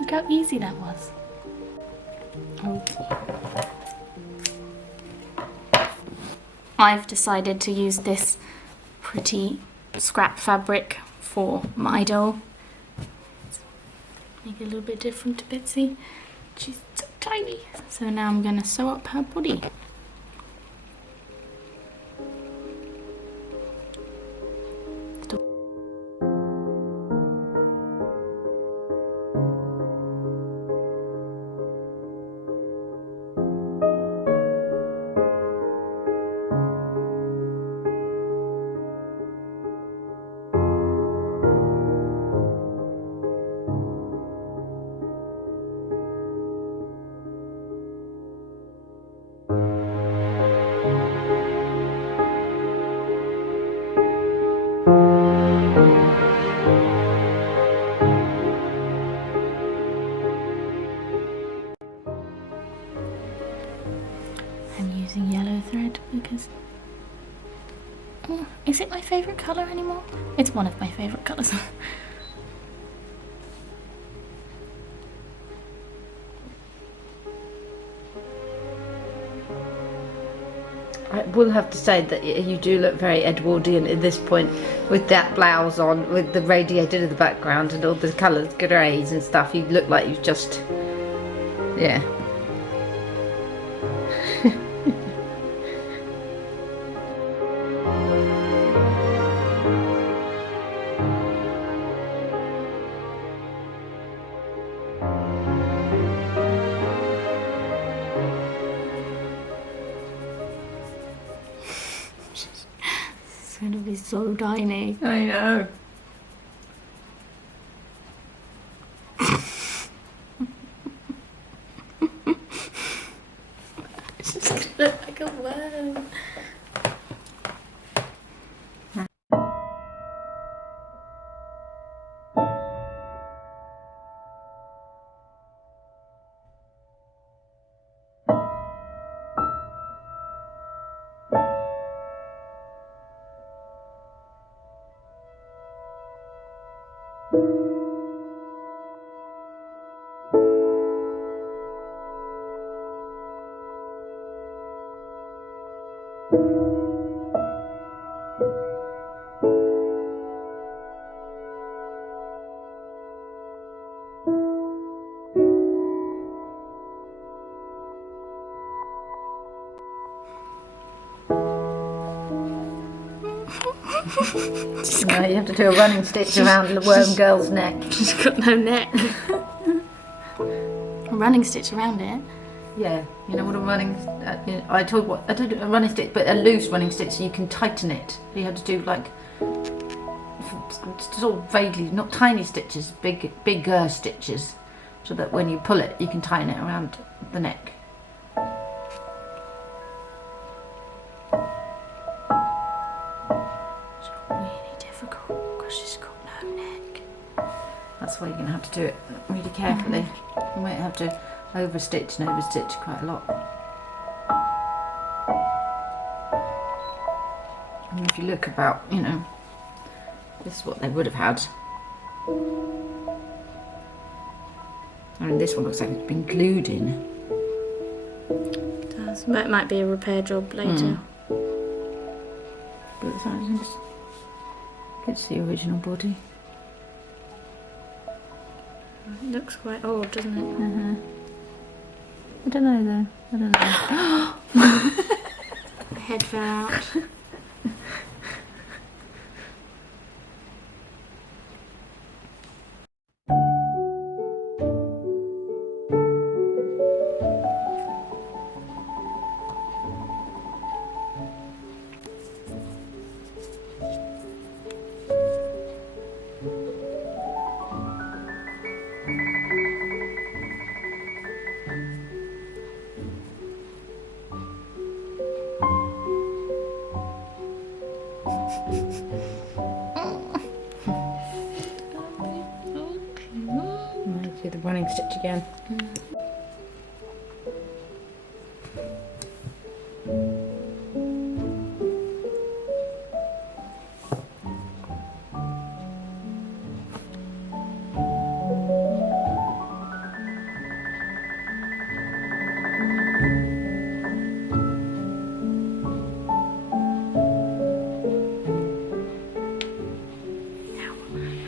Look how easy that was. Oh. I've decided to use this pretty scrap fabric for my doll. Make it a little bit different to Bitsy. She's so tiny. So now I'm going to sew up her body. Using yellow thread because is it my favourite colour anymore? It's one of my favourite colours. I will have to say that you do look very Edwardian at this point with that blouse on, with the radiator in the background and all the colours, greys and stuff. You look like you've just, yeah. It's gonna be so tiny. I know. It's just gonna look like a worm. No, you have to do a running stitch around the worm girl's neck. She's got no neck. A running stitch around it. Yeah, you know what a running. I told what I did a running stitch, but a loose running stitch, so you can tighten it. You have to do like sort of vaguely, not tiny stitches, bigger stitches, so that when you pull it, you can tighten it around the neck. That's why you're going to have to do it really carefully. You might have to overstitch and overstitch quite a lot. And if you look about, you know, this is what they would have had. I mean, this one looks like it's been glued in. It does. But it might be a repair job later. But it's the original body. It looks quite old, doesn't it? I don't know though. I don't know. The head fell out. Might do the running stitch again.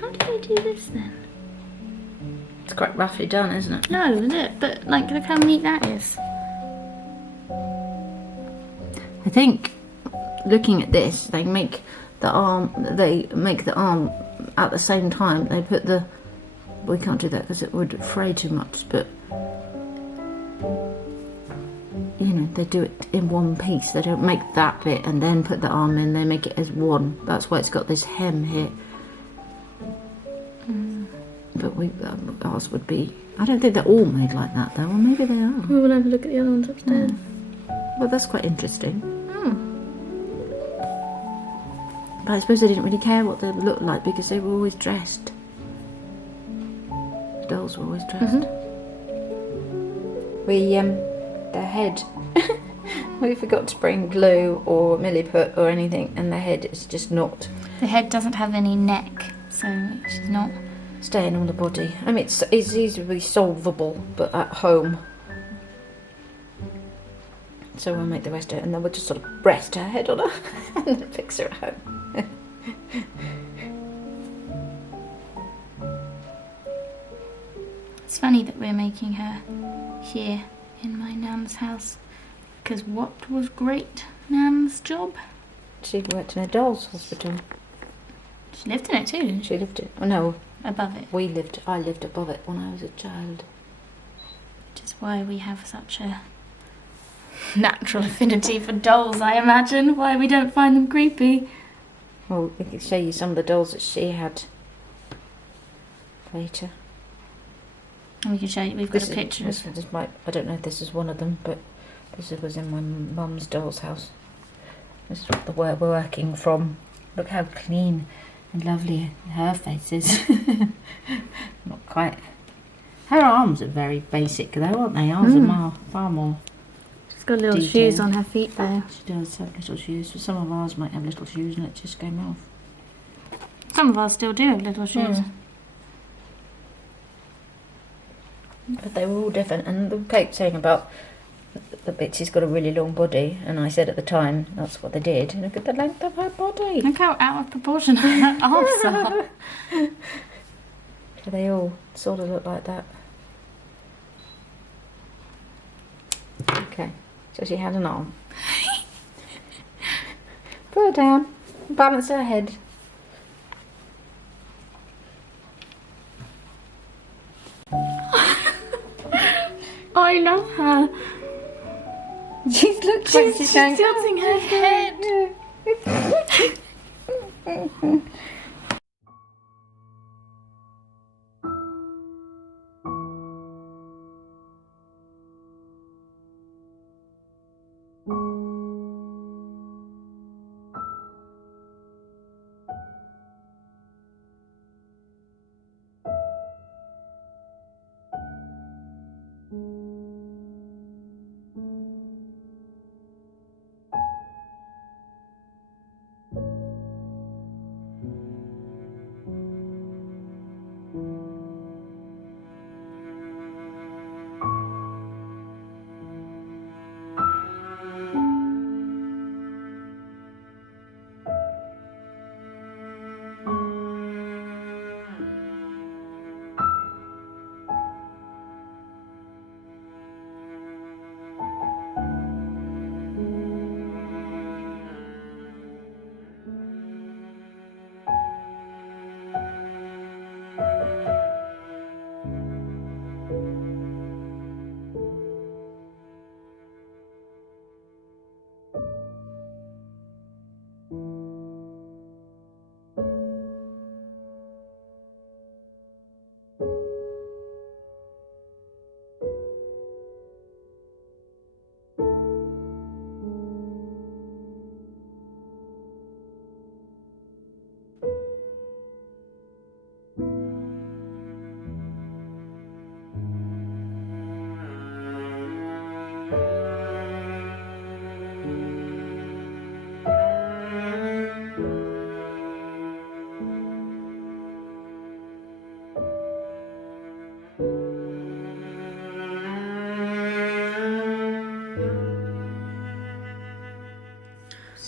How do you do this then? It's quite roughly done, isn't it? No, is it? But like, look how neat that is. I think looking at this, they make the arm at the same time. They put the, we can't do that because it would fray too much, but you know, they do it in one piece. They don't make that bit and then put the arm in, they make it as one. That's why it's got this hem here. But ours would be, I don't think they're all made like that though, or maybe they are. We will have a look at the other ones upstairs. Well, that's quite interesting. But I suppose they didn't really care what they looked like because they were always dressed. The dolls were always dressed. The head, we forgot to bring glue or milliput or anything, and the head is just not The head doesn't have any neck, so she's not. staying on the body. I mean, it's easily solvable, but at home. So we'll make the rest of it, and then we'll just sort of rest her head on her and then fix her at home. It's funny that we're making her here in my nan's house, because what was great nan's job? She worked in a doll's hospital. She lived in it too. She lived it. Oh no, Above it, I lived above it when I was a child. which is why we have such a natural affinity for dolls, I imagine. Why we don't find them creepy. Well, we can show you some of the dolls that she had later. And we can show you, we've got a picture. This might, I don't know if this is one of them, but this was in my mum's doll's house. This is what the we're working from. Look how clean and lovely her face is. Not quite. Her arms are very basic though, aren't they? Ours are far more. She's got little detailed. shoes on her feet though. She does have little shoes. Some of ours might have little shoes and it just came off. Some of us still do have little shoes. But they were all different, and the Kate saying about the Bitsy's got a really long body, and I said at the time that's what they did. Look at the length of her body. Look how out of proportion her arms are. So they all sort of look like that. Okay, so she had an arm. Put her down, balance her head. I love her. She's She's tilting her head.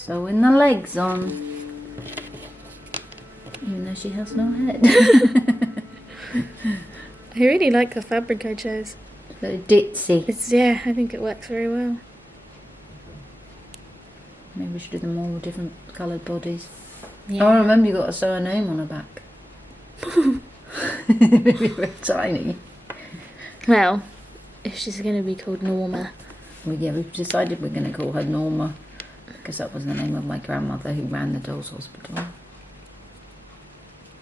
Sewing the legs on. Even though she has no head. I really like the fabric I chose. Very ditzy. Yeah, I think it works very well. Maybe we should do them all different coloured bodies. Yeah. Oh, I remember you got to sew her name on her back. Maybe we're tiny. Well, if she's going to be called Norma. Well, yeah, we've decided we're going to call her Norma, because that was the name of my grandmother who ran the dolls' hospital.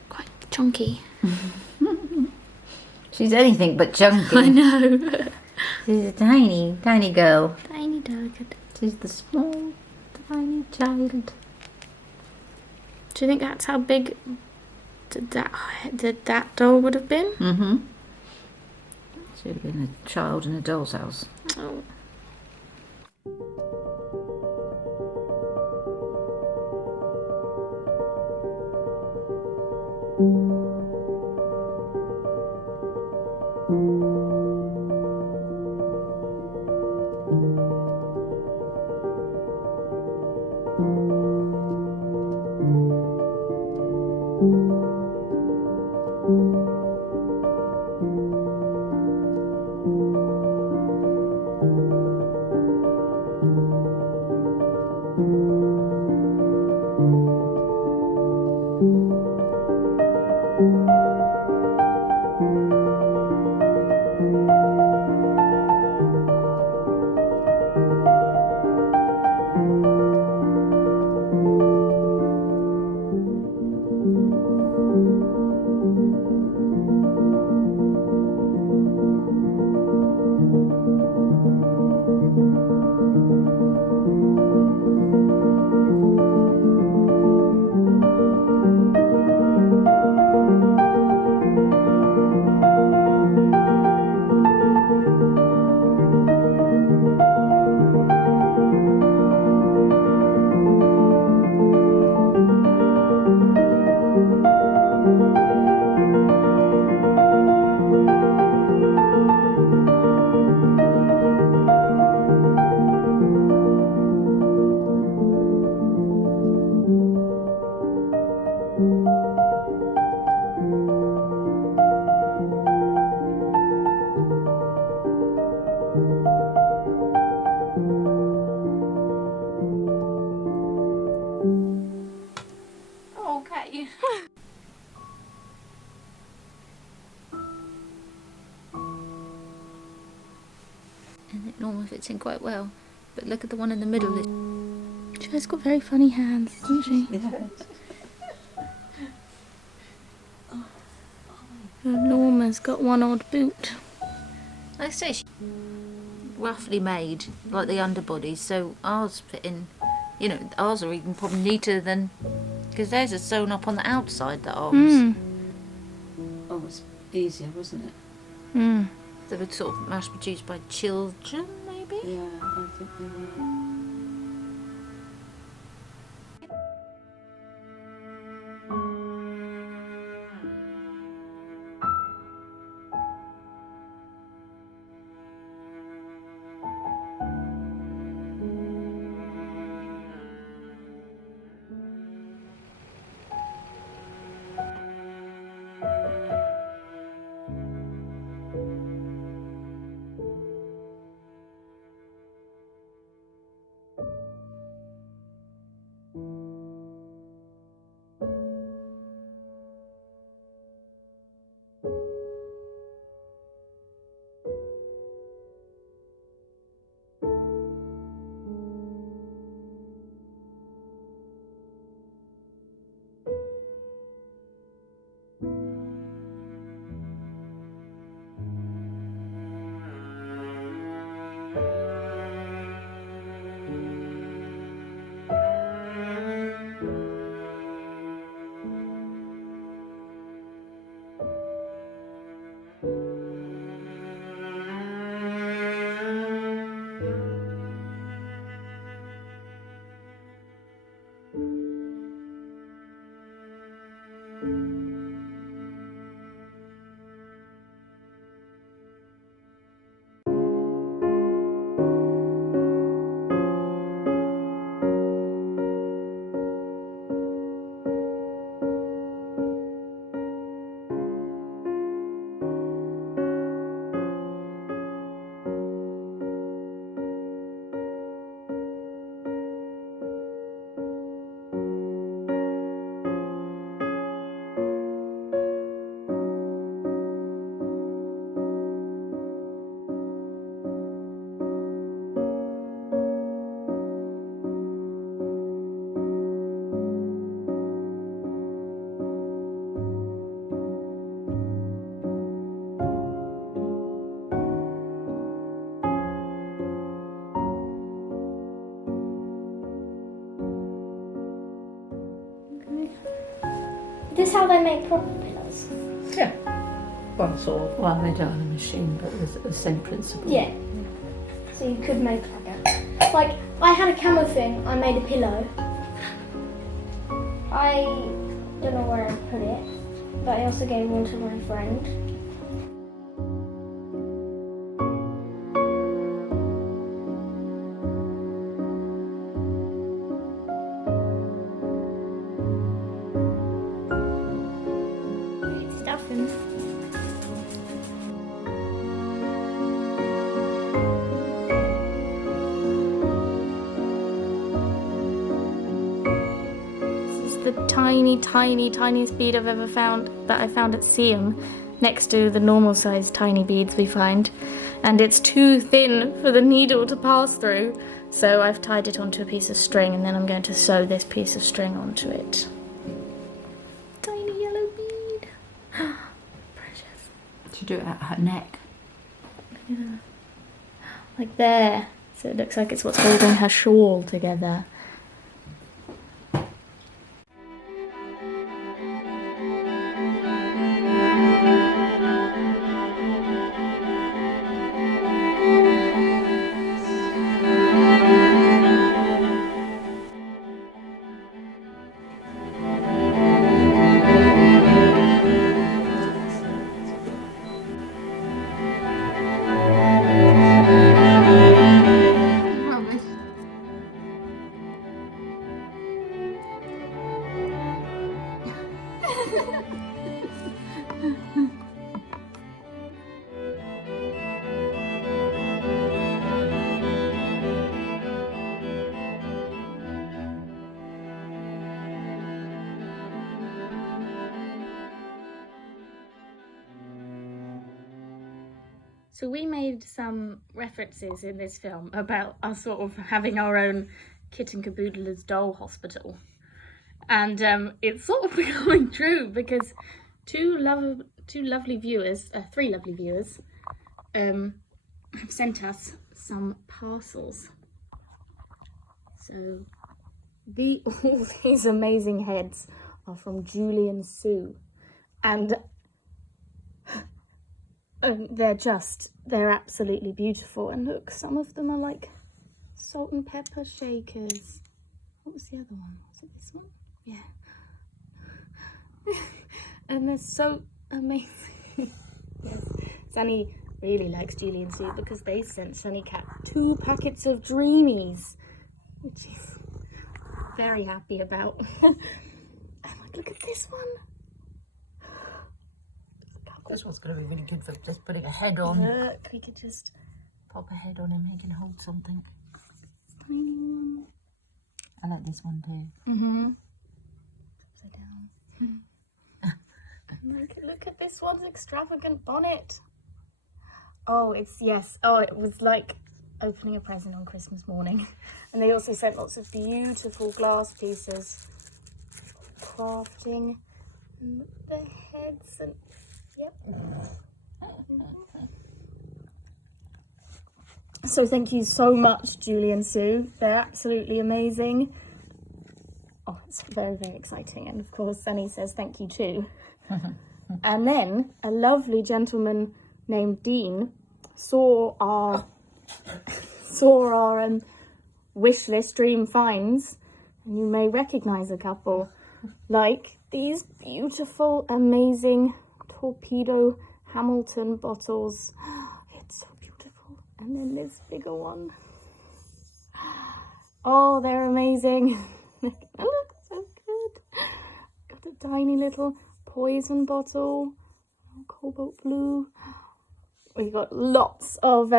Quite chunky. She's anything but chunky. I know. She's a tiny, tiny girl. Tiny delicate. She's the small, tiny child. Do you think that's how big that doll would have been? Mm-hmm. She would have been a child in a doll's house. Oh. Okay. And it normally fits in quite well. But look at the one in the middle. She's got very funny hands, doesn't she? Norma's got one odd boot. I say she's roughly made, like the underbodies, so ours fit in. You know, ours are even probably neater than, because theirs are sewn up on the outside, the arms. Oh, it was easier, wasn't it? They were sort of mass produced by children, maybe? Yeah, I think they were. This is how they make proper pillows. Yeah. Well, sort of. Well, they don't have a machine, but it's the same principle. Yeah. So you could make like I had a camel thing. I made a pillow. I don't know where I put it, but I also gave one to my friend. Stuffing. The tiniest bead I've ever found, that I found at Seam, next to the normal sized tiny beads we find, and it's too thin for the needle to pass through, so I've tied it onto a piece of string and then I'm going to sew this piece of string onto it. Tiny yellow bead. Precious. To do it at her neck. Yeah. Like there, so it looks like it's what's holding her shawl together. So we made some references in this film about us sort of having our own Kit and Caboodler's doll hospital. And it's sort of becoming true because three lovely viewers have sent us some parcels. So all these amazing heads are from Julie and Sue. And they're absolutely beautiful. And look, some of them are like salt and pepper shakers. What was the other one? Was it this one? Yeah. And they're so amazing. Yes. Sunny really likes Julie and Sue because they sent Sunny Cat 2 packets of Dreamies, which she's very happy about. And like, look at this one. This one's going to be really good for just putting a head on. Look, we could just Pop a head on him, he can hold something. tiny one. I like this one too. Upside down. Look at this one's extravagant bonnet. Oh, it was like opening a present on Christmas morning. And they also sent lots of beautiful glass pieces. Crafting and the heads and yep. So thank you so much, Julie and Sue. They're absolutely amazing. Oh, it's very, very exciting. And of course, Sunny says thank you too. And then a lovely gentleman named Dean saw our wish list dream finds, and you may recognize a couple, like these beautiful, amazing torpedo Hamilton bottles. It's so beautiful. And then this bigger one. Oh, they're amazing. They look so good. Got a tiny little poison bottle, cobalt blue. We've got lots of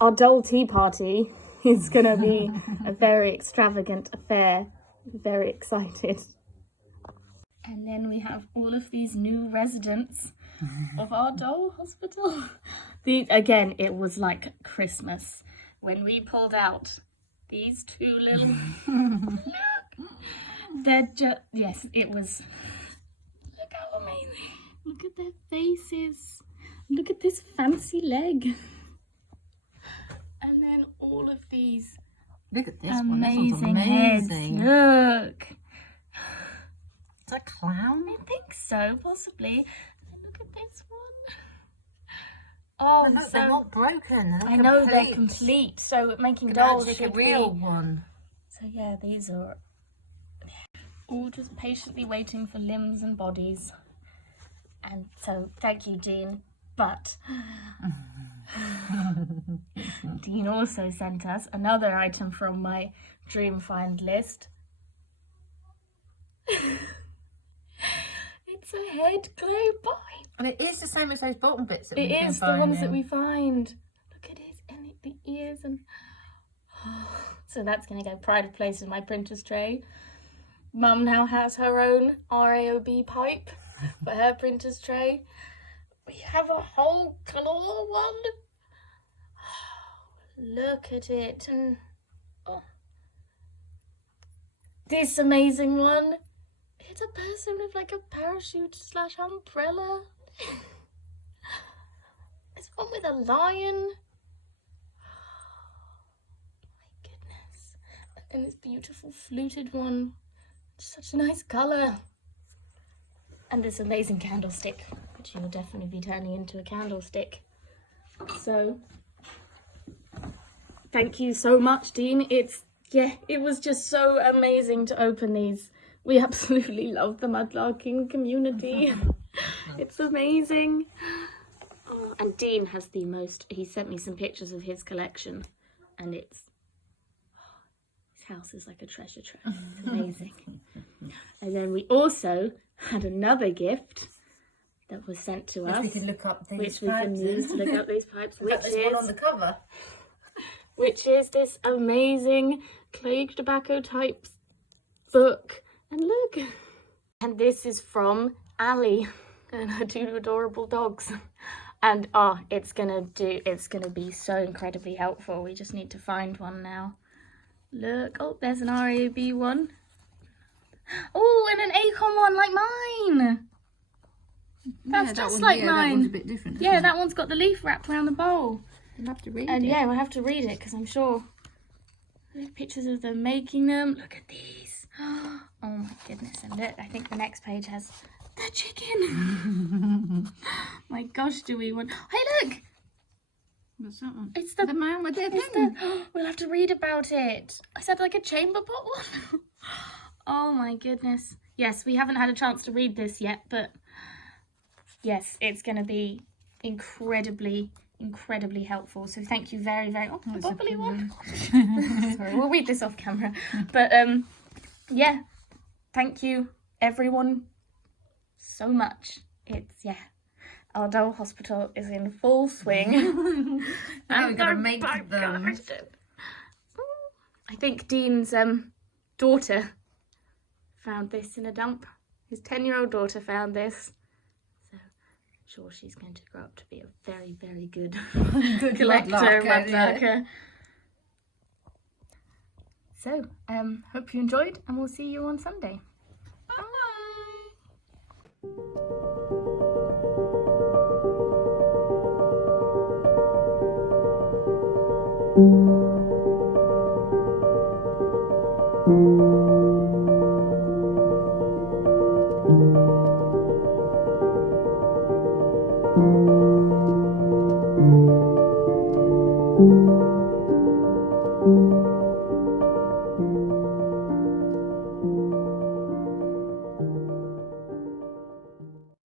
our doll tea party is gonna be a very extravagant affair. Very excited. And then we have all of these new residents of our doll hospital. Again, it was like Christmas when we pulled out these two little look. They're just, yes, it was. Look how amazing. Look at their faces. Look at this fancy leg. And then all of these Look at this amazing one. This one's amazing. heads. Look. It's a clown. I think so, possibly. And look at this one. Oh, Look, so they're not broken. They're I know they're complete. complete. So making You dolls can should take a real be. one. So yeah, these are all just patiently waiting for limbs and bodies. And so thank you, Dean. But Dean also sent us another item from my dream find list. It's a head clay pipe. And it is the same as those bottom bits that It we've been is the ones that finding. we find. Look at it, and the ears and. So that's going to go pride of place in my printer's tray. Mum now has her own RAOB pipe for her printer's tray. We have a whole claw one. Look at it. And this amazing one. It's a person with like a parachute / umbrella. There's one with a lion. And this beautiful fluted one. Such a nice colour. And this amazing candlestick, which you will definitely be turning into a candlestick. So, thank you so much, Dean. It was just so amazing to open these. We absolutely love the Mudlarking community. It's amazing. Oh, and Dean has the most, he sent me some pictures of his collection, and his house is like a treasure trove. It's amazing. And then we also had another gift that was sent to us, We can look up these which we can pipes use to look up these pipes, which There's one on the cover. is this amazing clay tobacco type book. And look, and this is from Ali and her two adorable dogs. And it's gonna be so incredibly helpful. We just need to find one now. Look, there's an RAB one. Oh, and an Acorn one like mine. That's just like mine. That one's a bit different. Yeah, that one's got the leaf wrapped around the bowl. You'll have to read And it. yeah, we'll have to read it because I'm sure. There's pictures of them making them. Look at these. Oh my goodness. And look, I think the next page has the chicken. My gosh, do we want... Hey, look! What's that one? It's the man with their We'll have to read about it. I said like a chamber pot one. Oh my goodness. Yes, we haven't had a chance to read this yet, but yes, it's going to be incredibly helpful. So thank you very, very... Oh, the bubbly one. Sorry, we'll read this off camera. But yeah, thank you everyone so much. Our doll hospital is in full swing. Now we're going to make them. I think Dean's daughter found this in a dump. His 10-year-old daughter found this. So I'm sure she's going to grow up to be a very, very good, collector. Mudlarker. So, hope you enjoyed, and we'll see you on Sunday. Bye.